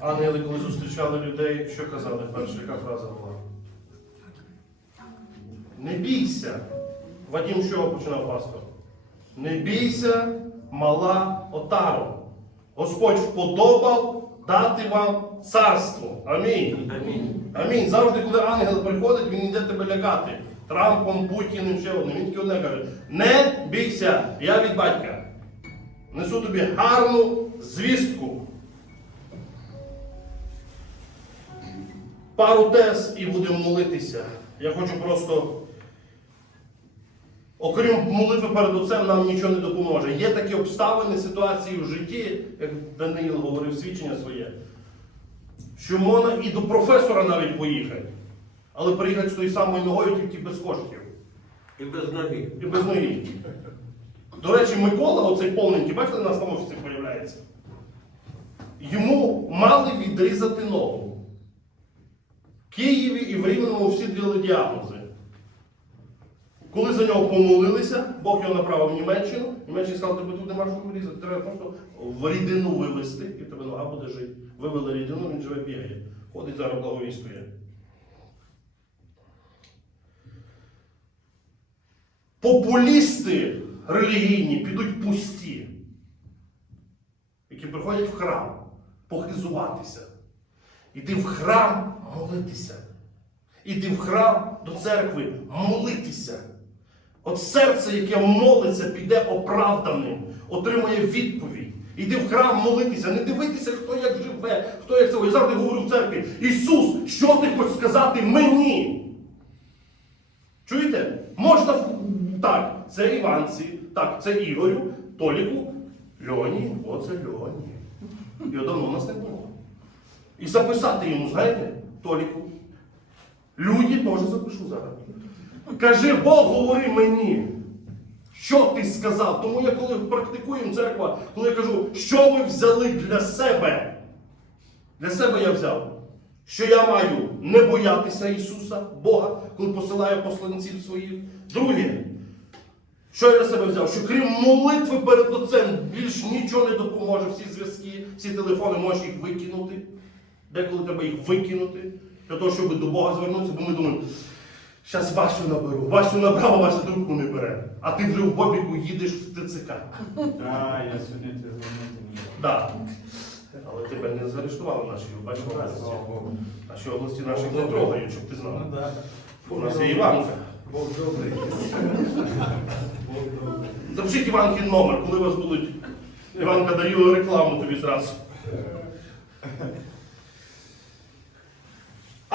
ангели, коли зустрічали людей, що казали перша, яка фраза була? Не бійся. Вадім чого починав пастор? Не бійся, мала отаро. Господь вподобав дати вам царство. Амінь. Амінь. Амінь. Завжди, коли ангел приходить, він йде тебе лякати. Трампом, Путіним, ще одним. Він тільки одне каже: не бійся, я від батька. Несу тобі гарну звістку. Пару тез і будемо молитися. Я хочу просто. Окрім молитви перед отцем, нам нічого не допоможе. Є такі обставини, ситуації в житті, як Даниїл говорив свідчення своє, що можна і до професора навіть поїхати, але приїхати з тою самою ногою тільки без коштів І без ноги. і без ноги. До речі, Микола, оцей повненький, бачите, на офісі з'являється. Йому мали відрізати ногу. Києві і в Рівному всі дали діагнози. Коли за нього помолилися, Бог його направив в Німеччину, Німеччина сказав, тебе тут нема що вирізати, треба просто в рідину вивезти, і тебе нога буде жити. Вивели рідину, він живе бігає. Ходить зараз благовістує. Популісти релігійні підуть пусті, які приходять в храм похизуватися. Іди в храм молитися. Іди в храм до церкви молитися. От серце, яке молиться, піде оправданим, отримає відповідь. Іди в храм молитися, не дивитися, хто як живе, хто як цього. Я завжди говорю в церкві: Ісус, що ти хочеш сказати мені? Чуєте? Можна так, це Іванці, так, це Ігорю, Толіку, Льоні, оце Льоні. Його давно у нас не було. І записати йому, знаєте, Толіку. Люді теж запишу зараз. Кажи, Бог, говори мені. Що ти сказав? Тому я коли практикуємо церква, коли я кажу, що ви взяли для себе? Для себе я взяв. Що я маю не боятися Ісуса, Бога, коли посилає посланців своїх. Друге, що я для себе взяв? Що крім молитви перед Отцем більш нічого не допоможе. Всі зв'язки, всі телефони можеш їх викинути. Деколи треба їх викинути, для того, щоб до Бога звернутися, бо ми думаємо, зараз Васю наберу. Васю набрав, а Вася трубку не бере. А ти вже в Бобіку їдеш в ТЦК. А, я сьогодні це звернути. Так. Але тебе не заарештували в нашій бачимо області. Наші області наших не трогають, щоб ти знав. Ну. У нас є Іванка. Бог добрий. Запишіть Іванкин номер, коли вас будуть. Іванка даю рекламу тобі зразу.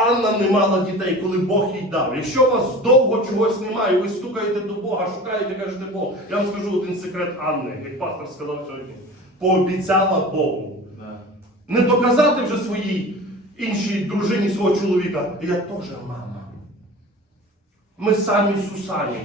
Анна не мала дітей, коли Бог їй дав. Якщо у вас довго чогось немає, ви стукаєте до Бога, шукаєте, кажете Бог. Я вам скажу один секрет Анни, як пастор сказав сьогодні. Пообіцяла Богу. Не доказати вже своїй іншій дружині свого чоловіка. Я теж мама. Ми самі Сусані.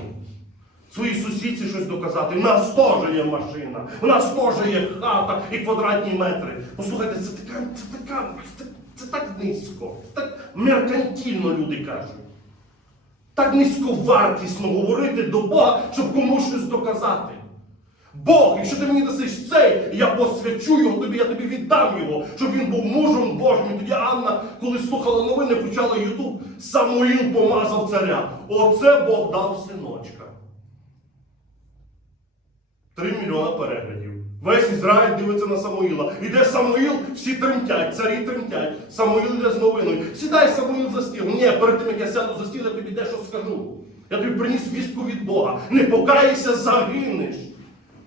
Своїй сусідці щось доказати. У нас теж є машина, у нас теж є хата і квадратні метри. Послухайте, це така, це така, це, це так низько, це так меркантільно люди кажуть. Так низьковартісно говорити до Бога, щоб комусь щось доказати. Бог, якщо ти мені дасиш цей, я посвячу його тобі, я тобі віддам його, щоб він був мужем Божим. І тоді Анна, коли слухала новини, включала Ютуб, Самуїл помазав царя. Оце Бог дав синочка. Три мільйона переглядів. Весь Ізраїль дивиться на Самуїла. Іде Самуїл, всі тремтять, царі тремтять. Самуїл йде з новиною. Сідай Самуїл за стіл. Ні, перед тим як я сяду за стіл, я тобі дещо скажу. Я тобі приніс вістку від Бога. Не покаєшся, загинеш.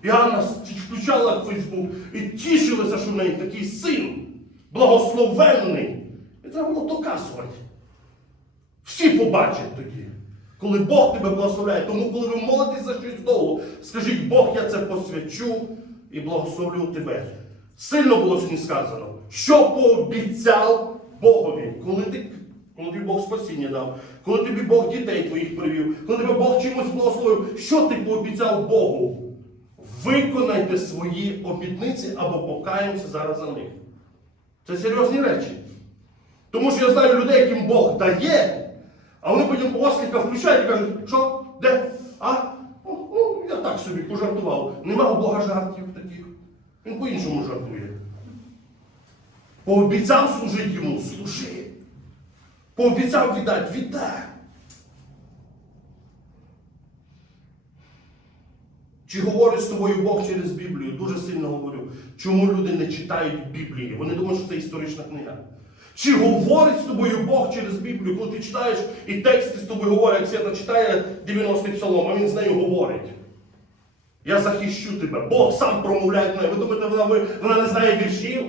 І Анна включала Фейсбук і тішилася, що в неї такий син, благословенний. І треба було доказувати. Всі побачать тоді, коли Бог тебе благословляє. Тому, коли ви молитесь за щось довго, скажіть, Бог, я це посвячу і благословлю тебе. Сильно було сьогодні сказано, що пообіцяв Богові, коли ти. Коли тобі Бог спасіння дав, коли тобі Бог дітей твоїх привів, коли тебе Бог чимось благословив, що ти пообіцяв Богу? Виконайте свої обітниці або покаємося зараз за них. Це серйозні речі. Тому що я знаю людей, яким Бог дає, а вони потім осліка включають і кажуть, що? Де? А? Собі пожартував. Нема у Бога жартів таких. Він по-іншому жартує. Пообіцяв служити йому, служи. Пообіцяв віддати, віддай. Чи говорить з тобою Бог через Біблію? Дуже сильно говорю. Чому люди не читають Біблії? Вони думають, що це історична книга. Чи говорить з тобою Бог через Біблію, коли ти читаєш і тексти з тобою говорять, як Свята читає 90-й псалом, а він з нею говорить. Я захищу тебе. Бог сам промовляє неї. Ви думаєте, вона, ви- вона не знає віршів?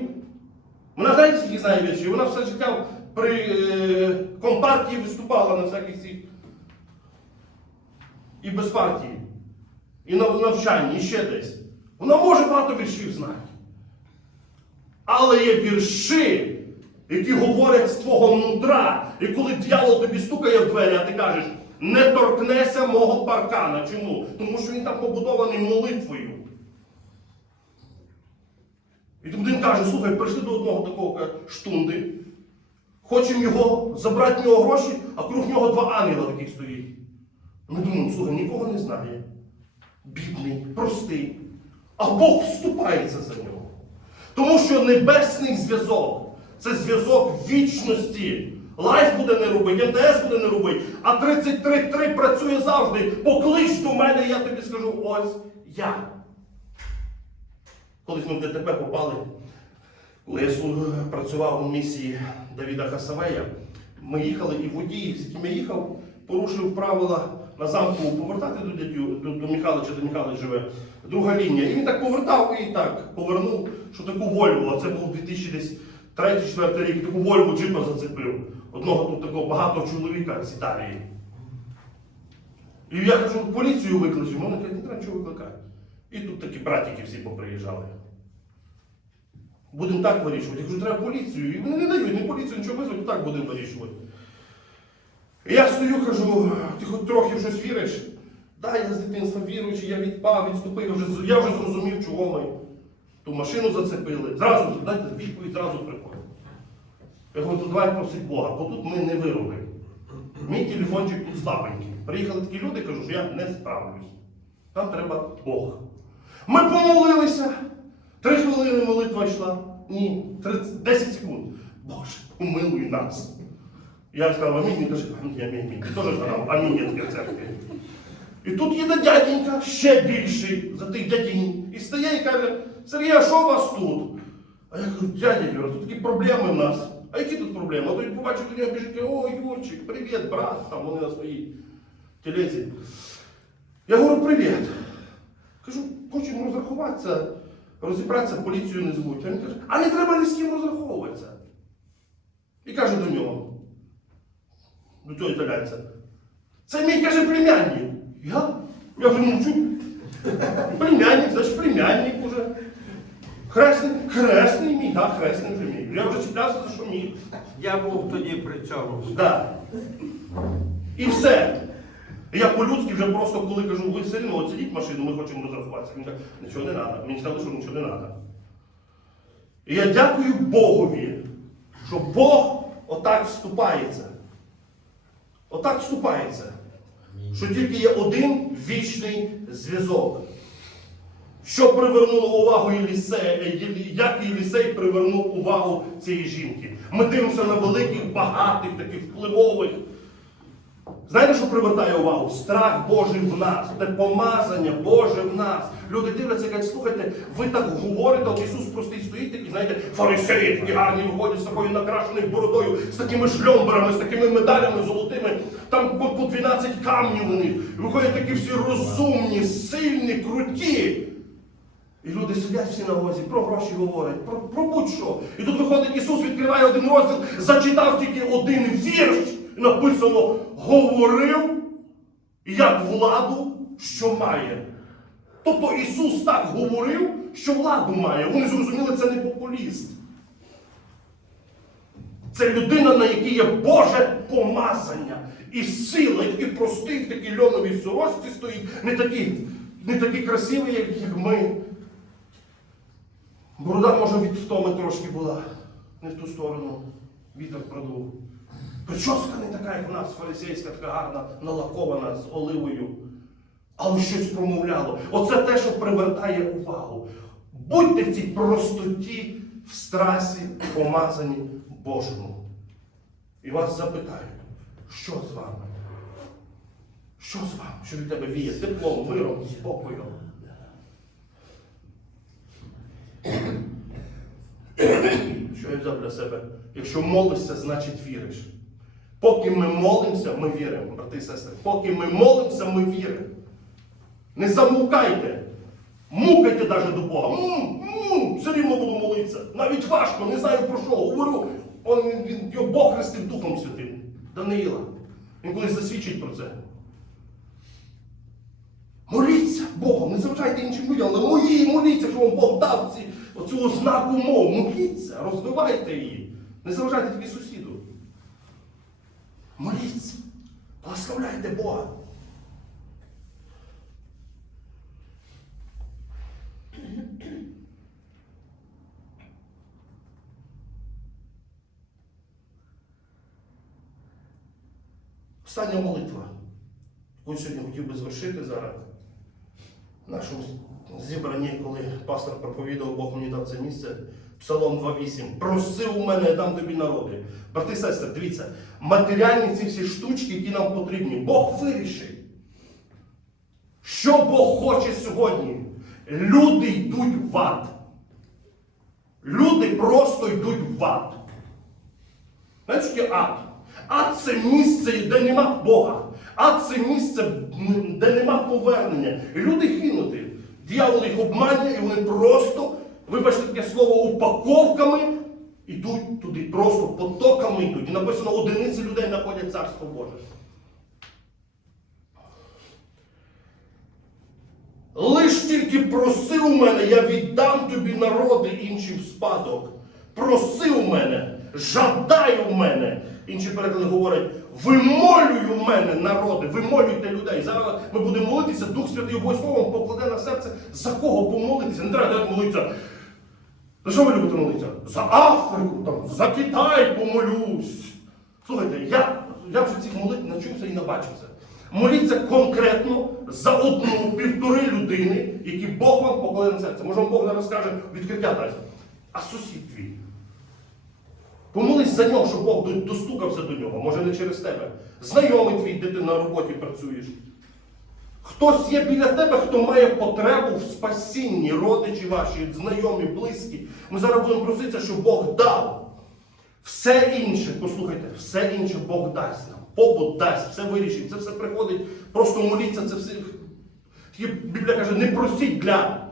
Вона знаєте, скільки знає віршів? Вона все життя при е, компартії виступала на всяких цих. І без партії. І на навчанні, і ще десь. Вона може багато віршів знати. Але є вірші, які говорять з твого нутра. І коли дьявол тобі стукає в двері, а ти кажеш, не торкнеся мого паркана. Чому? Тому що він там побудований молитвою. І тому він каже, слухай, прийшли до одного такого каже, штунди. Хочемо його забрати в нього гроші, а круг нього два ангела таких стоїть. Ми думаємо, слухай, нікого не знає. Бідний, простий. А Бог вступається за нього. Тому що небесний зв'язок це зв'язок вічності. Лайф буде не робити, МТС буде не робити, а 33.3 працює завжди. Поклич до мене, я тобі скажу, ось я. Колись ми в ДТП попали, коли я працював у місії Давіда Хасавея, ми їхали і водій, з яким я їхав, порушив правила на замку повертати до дядю, до, до Михайловича, де Михайлович живе, друга лінія. І він так повертав і так повернув, що таку Вольву, а це був 2003-2004 рік, таку Вольву джипа зацепив. Одного тут такого багатого чоловіка з Італії. І я кажу, поліцію викличемо. Вони кажуть, не треба нічого викликати. І тут такі братики всі поприїжджали. Будемо так вирішувати. Я кажу, треба поліцію. І вони не дають ні поліцію, нічого визвати, так будемо вирішувати. І я стою, кажу, ти хоч трохи щось віриш? Да, я з дитинства віруючий, я відпав, відступив, я вже, я вже зрозумів, чого ми ту машину зацепили. Зразу дайте відповідь, зразу. Я говорю, то давай просить Бога, бо тут ми не виробимо. Мій телефончик тут слабенький. Приїхали такі люди, кажу, що я не справлюсь. Там треба Бог. Ми помолилися. Три хвилини молитва йшла. Ні, 30, 10 секунд. Боже, помилуй нас. Я сказав амінь, він каже, амінь, амінь, амінь. Ти теж сказав, амінь, є таке церкві. І тут їде дяденька, ще більший за тих дядінь. І стає і каже, Сергій, а що у вас тут? А я кажу, дядя Юра, тут такі проблеми в нас. А які тут проблеми? А то побачив до нього біжить, о, Юрчик, привіт, брат, там вони на своїй телезі. Я говорю, привіт. Кажу, хочемо розрахуватися, розібратися, поліцію не звуть. Він каже, а не треба ні з ким розраховуватися. І каже до нього, до цього італійця, це мій каже племянник. Я? Я вже мовчу. Племянник, значить племянник уже. Хресний, хресний мій, так, хресний вже мій. Я вже чіплявся за що міг. Я був тоді при цьому. Да. І все. Я по-людськи вже просто коли кажу, ви все одно от сидіть машину, ми хочемо розрахуватися. Він каже, нічого не треба. Мені сказали, що нічого не треба. І я дякую Богові, що Бог отак вступається. Отак вступається. Що тільки є один вічний зв'язок. Що привернуло увагу Єлісея, як Єлісей привернув увагу цієї жінки? Ми дивимося на великих, багатих, таких впливових. Знаєте, що привертає увагу? Страх Божий в нас, те помазання Боже в нас. Люди дивляться кажуть, слухайте, ви так говорите, от Ісус простий стоїть, такий, знаєте, фарисеї такі гарні виходять з такою накрашеною бородою, з такими шльомберами, з такими медалями золотими, там по 12 камнів у них. Виходять такі всі розумні, сильні, круті. І люди сидять всі на возі, про гроші говорять, про, про будь-що. І тут виходить Ісус, відкриває один розділ, зачитав тільки один вірш, написано говорив як владу, що має. Тобто Ісус так говорив, що владу має. Вони зрозуміли, це не популіст. Це людина, на якій є Боже помазання і сила, і такий простий, в такій льоновій сорочці стоїть, не такий, не такий красивий, як ми. Борода, може, від втоми трошки була, не в ту сторону. Вітер продув. Прическа не така, як в нас, фарисейська, така гарна, налакована з оливою. Але щось промовляло. Оце те, що привертає увагу. Будьте в цій простоті в страсі помазані Божому. І вас запитають, що з вами? Що з вами? Що від тебе віє? Теплом, миром, спокоєм. Що я взяв для себе? Якщо молишся, значить віриш. Поки ми молимося, ми віримо, брати і сестри. Поки ми молимося, ми віримо. Не замукайте. Мукайте навіть до Бога. М, м, все рівно буду молитися. Навіть важко, не знаю про що. Говорю, он, він, його Бог хрестив Духом Святим. Даниїла. Він колись засвідчить про це. Моліться Богом, не заважайте іншим людям, але мої моліться, що вам Бог дав ці, оцю ознаку мов. Моліться, розвивайте її. Не заважайте тільки сусіду. Моліться, благословляйте Бога. Остання молитва, яку сьогодні хотів би звершити зараз нашому зібранні, коли пастор проповідав, Бог мені дав це місце. Псалом 2.8. Проси у мене, я дам тобі народи. Брати і сестри, дивіться, матеріальні ці всі штучки, які нам потрібні, Бог вирішить. Що Бог хоче сьогодні? Люди йдуть в ад. Люди просто йдуть в ад. Знаєте, ад? Ад це місце, де нема Бога. Ад це місце, де нема повернення. Люди хинуті. Дьявол їх обманює, і вони просто, вибачте таке слово, упаковками йдуть туди, просто потоками йдуть. І написано, одиниці людей знаходять царство Боже. Лиш тільки проси у мене, я віддам тобі народи інші в спадок. Проси у мене, жадай у мене. Інші переклади говорять, вимолюй у мене народи, вимолюйте людей. Зараз ми будемо молитися, Дух Святий обов'язково покладе на серце, за кого помолитися. Не треба так молитися. За що ви любите молитися? За Африку, там, за Китай помолюсь. Слухайте, я, я вже цих молитв навчився і набачився. Моліться конкретно за одну півтори людини, які Бог вам покладе на серце. Може, вам Бог зараз скаже відкриття дасть. А сусід твій. Помолись за нього, щоб Бог достукався до нього, може не через тебе. Знайомий твій, де ти на роботі працюєш. Хтось є біля тебе, хто має потребу в спасінні, родичі ваші, знайомі, близькі. Ми зараз будемо проситися, щоб Бог дав. Все інше, послухайте, все інше Бог дасть нам. Побут дасть, все вирішить, це все приходить. Просто моліться, це все. Біблія каже, не просіть для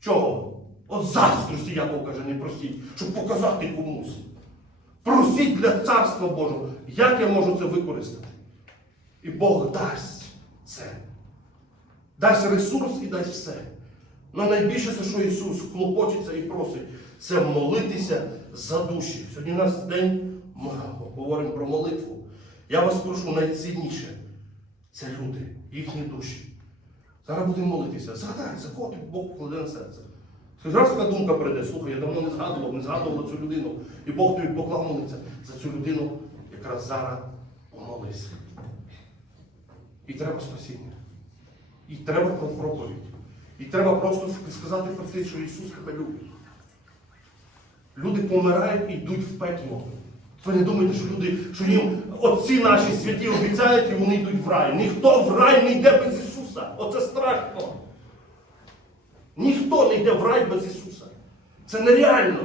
чого? От заздрості, Яков каже, не просіть, щоб показати комусь. Просіть для Царства Божого. Як я можу це використати? І Бог дасть це. Дасть ресурс і дасть все. Ну найбільше, що Ісус клопочеться і просить, це молитися за душі. Сьогодні у нас день, ми говоримо про молитву. Я вас прошу найцінніше. Це люди, їхні душі. Зараз будемо молитися. Згадай, за кого Бог покладе на серце. Раз думка прийде, слухай, я давно не згадував, не згадував цю людину. І Бог тобі поклав молитися. За цю людину якраз зараз помолися. І треба спасіння. І треба про проповідь. І треба просто сказати про те, що Ісус тебе любить. Люди помирають і йдуть в пекло. Ви не думаєте, що люди, що їм отці наші святі обіцяють і вони йдуть в рай. Ніхто в рай не йде без Ісуса. Оце страшно. Ніхто не йде в рай без Ісуса. Це нереально.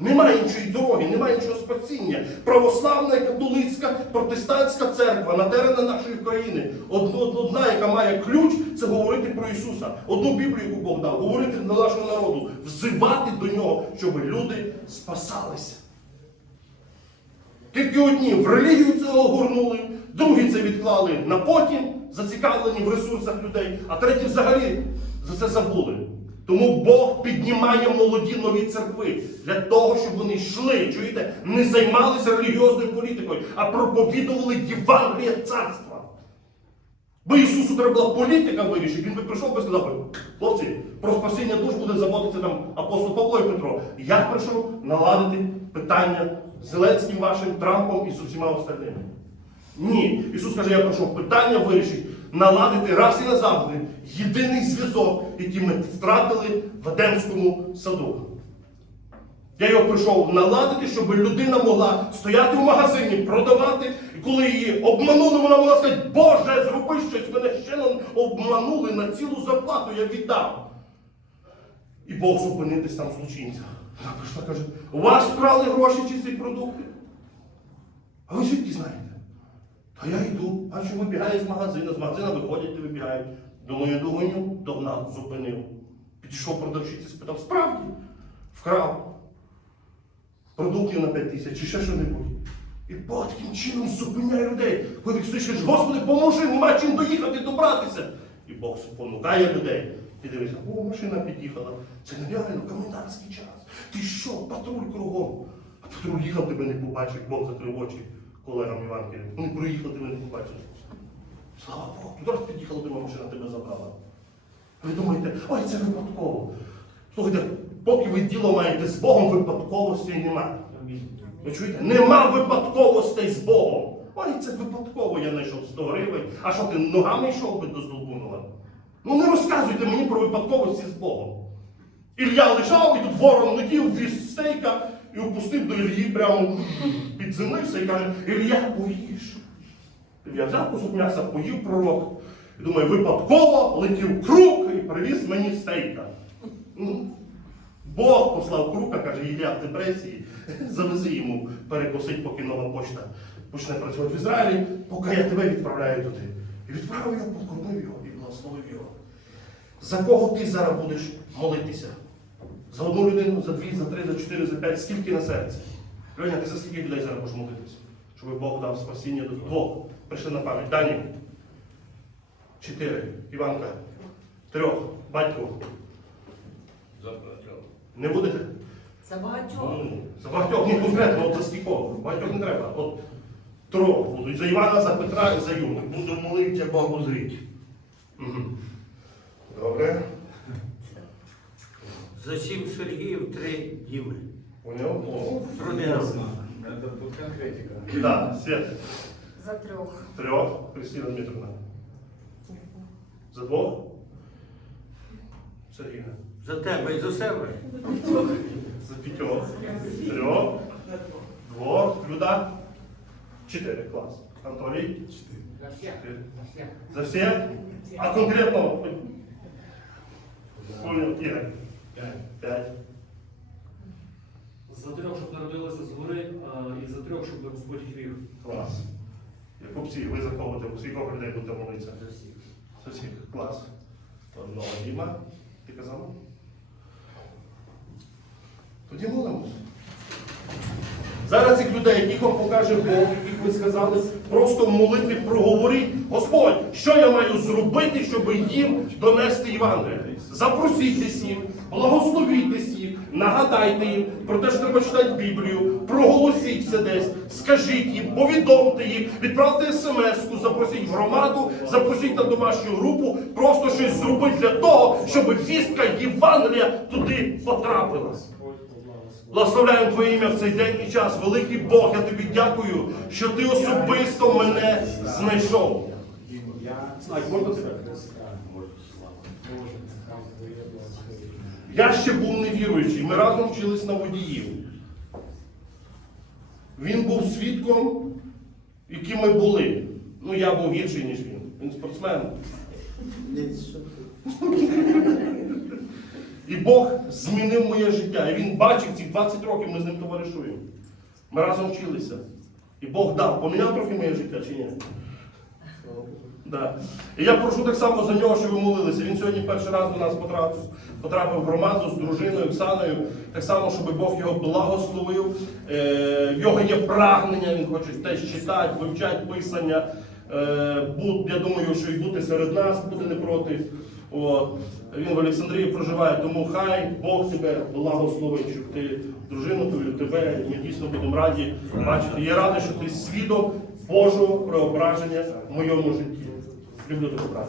Немає іншої дороги, немає іншого спасіння. Православна, католицька, протестантська церква на терени нашої країни. Од- од- Одна, яка має ключ, це говорити про Ісуса. Одну Біблію, яку Бог дав, говорити до нашого народу, взивати до нього, щоб люди спасалися. Тільки одні в релігію це огорнули, другі це відклали на потім, зацікавлені в ресурсах людей, а треті взагалі за це забули. Тому Бог піднімає молоді нові церкви для того, щоб вони йшли, чуєте, не займалися релігіозною політикою, а проповідували Євангеліє царства. Бо Ісусу треба була політика вирішити, він би прийшов би сказав, хлопці, про спасіння душ буде заботитися там апостол Павло і Петро. Я прийшов наладити питання з Зеленським вашим Трампом і з усіма остальними. Ні. Ісус каже, я прийшов питання вирішити наладити раз і назавжди єдиний зв'язок, який ми втратили в Едемському саду. Я його прийшов наладити, щоб людина могла стояти в магазині, продавати, і коли її обманули, вона могла сказати, Боже, зроби щось, мене ще обманули на цілу зарплату, я віддав. І Бог зупинив десь там злочинця. Вона прийшла каже, у вас вкрали гроші чи ці продукти? А ви звідки знаєте? Та я йду, бачу, вибігає з магазину, з магазина виходять і вибігають. Думаю, догоню, догнав, зупинив. Підійшов продавщиці, спитав, справді, вкрав продуктів на 5 тисяч чи ще що-небудь. І Бог таким чином зупиняє людей. Коли кричиш, Господи, поможи, нема чим доїхати, добратися. І Бог спонукає людей. І дивися, о, машина під'їхала. Це нереально комендантський час. Ти що, патруль кругом? А патруль їхав, тебе не побачив, Бог закрив очі колегам Іванки. Вони проїхали, тебе не побачили. Слава Богу, тут раз під'їхала, друга машина тебе забрала. Ви думаєте, ой, це випадково. Слухайте, поки ви діло маєте з Богом, випадковостей немає. Ви чуєте? Нема випадковостей з Богом. Ой, це випадково я знайшов 100 гривень. А що ти ногами йшов би до Здолбунова? Ну не розказуйте мені про випадковості з Богом. Ілля лежав, і тут ворон летів, віз стейка і опустив до Ільї прямо підземлився і каже, Ілля, поїж. Ілля взяв кусок м'яса, поїв пророк. І думає, випадково летів круг і привіз мені стейка. Ну, Бог послав крука, каже, Ілля в депресії, завези йому перекусить, поки нова почта почне працювати в Ізраїлі, поки я тебе відправляю туди. І відправив його, покормив його і благословив його. За кого ти зараз будеш молитися? За одну людину, за дві, за три, за чотири, за п'ять, скільки на серці? Льоня, ти за скільки людей зараз будеш молитися? Щоб Бог дав спасіння до двох. Прийшли на пам'ять. Дані. Чотири. Іванка. Трьох. Батько. Не будете? За багатьох. Ну, За багатьох, ні, конкретно, от за скількох. Багатьох не треба. От трьох будуть. За Івана, за Петра і за Юну. Буду молитися Богу зрить. Мгм. Добре. За сім Сергіїв три Діми. Поняв? О. Родина. Надо тут конкретика. Да, Свет. За трьох. Трьох. Кристина Дмитровна. За двох? Сергійна. За тебе і за себе. За п'ятьох. Трьох. Двох. Люда. Чотири. Клас. Анатолій. Чотири. За всіх? А конкретно? Поняв. Ігор. П'ять. За трьох, щоб народилися згори, а, і за трьох, щоб Господь їх вів. Клас. Якубці, ви за кого ти? Усіх кого людей будете молитися? За всіх. За всіх. Клас. Одного Діма. Ти казала? Тоді молимось. Зараз цих людей, яких вам покаже Бог, яких ви сказали, просто в молитві проговоріть, Господь, що я маю зробити, щоб їм донести Євангелія? Запросіть десь їх, благословіть їх, нагадайте їм про те, що треба читати Біблію, проголосіть це десь, скажіть їм, повідомте їх, відправте смс-ку, запросіть в громаду, запросіть на домашню групу, просто щось зробити для того, щоб вістка Євангелія туди потрапила. Благословляємо Твоє ім'я в цей день і час. Великий Бог, я тобі дякую, що ти особисто мене знайшов. Ай, можна тебе? Я ще був невіруючий. Ми разом вчились на водіїв. Він був свідком, яким ми були. Ну, я був гірший, ніж він. Він спортсмен. І Бог змінив моє життя. І він бачив ці 20 років, ми з ним товаришуємо. Ми разом вчилися. І Бог дав, поміняв трохи моє життя чи ні? Да. І я прошу так само за нього, щоб ви молилися. Він сьогодні перший раз до нас потрапив, потрапив в громаду з дружиною Оксаною. Так само, щоб Бог його благословив. Е, в його є прагнення, він хоче теж читати, вивчати писання. Е, буд, я думаю, що і бути серед нас буде не проти. От. Він в Олександрії проживає, тому хай Бог тебе благословить, щоб ти дружину твою, тебе. Ми дійсно будемо раді бачити. Я радий, що ти свідок Божого преображення в моєму житті. Люблю тебе, брат.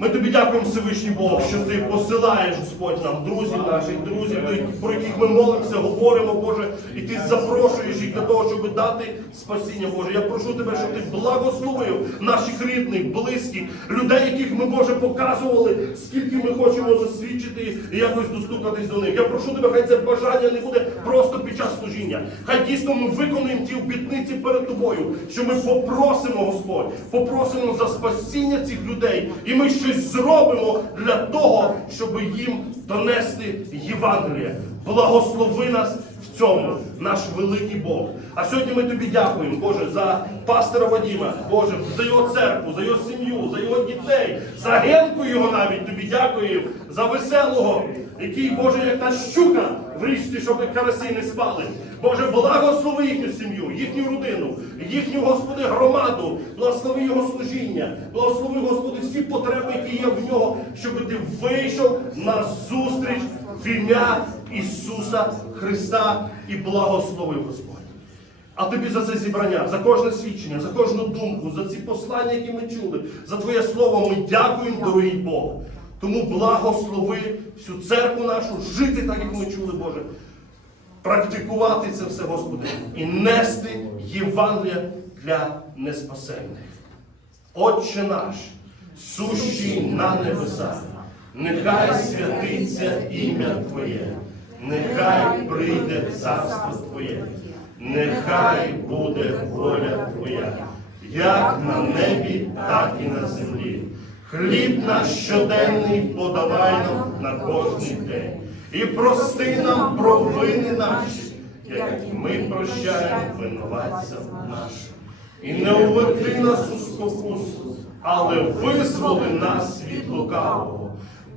Ми тобі дякуємо, Всевишній Бог, що ти посилаєш, Господь, нам друзів наших, друзів, про яких ми молимося, говоримо, Боже, і ти запрошуєш їх для того, щоб дати спасіння, Боже. Я прошу тебе, щоб ти благословив наших рідних, близьких, людей, яких ми, Боже, показували, скільки ми хочемо засвідчити і якось достукатись до них. Я прошу тебе, хай це бажання не буде просто під час служіння. Хай дійсно ми виконуємо ті обітниці перед тобою, що ми попросимо, Господь, попросимо за спасіння цих людей, і ми щось зробимо для того, щоб їм донести Євангеліє. Благослови нас в цьому, наш великий Бог. А сьогодні ми тобі дякуємо, Боже, за пастора Вадима, Боже, за його церкву, за його сім'ю, за його дітей, за генку його навіть тобі дякуємо, за веселого, який, Боже, як та щука в річці, щоб карасі не спали. Боже, благослови їхню сім'ю, їхню родину, їхню, Господи, громаду, благослови його служіння, благослови, Господи, всі потреби, які є в нього, щоб ти вийшов на зустріч в ім'я Ісуса Христа і благословив Господь. А тобі за це зібрання, за кожне свідчення, за кожну думку, за ці послання, які ми чули, за Твоє слово ми дякуємо, дорогий Бог. Тому благослови всю церкву нашу, жити так, як ми чули, Боже. Практикувати це все, Господи, і нести Євангелія для неспасенних. Отче наш, сущий на небесах, нехай святиться ім'я Твоє, нехай прийде царство Твоє, нехай буде воля Твоя, як на небі, так і на землі. Хліб наш щоденний подавай нам на кожний день. І прости нам провини наші, як і ми прощаємо винуватцям нашим. І не уведи нас у спокусу, але визволи нас від лукавого.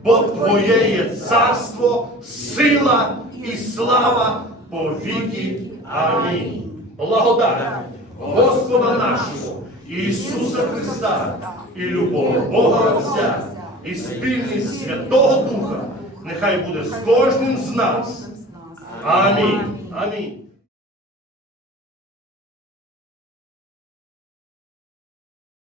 Бо Твоє є царство, сила і слава по віки. Амінь. Благодать Господа нашого, Ісуса Христа, і любов Бога Отця, і спільність Святого Духа, нехай буде з кожним з нас. Амінь. Амінь.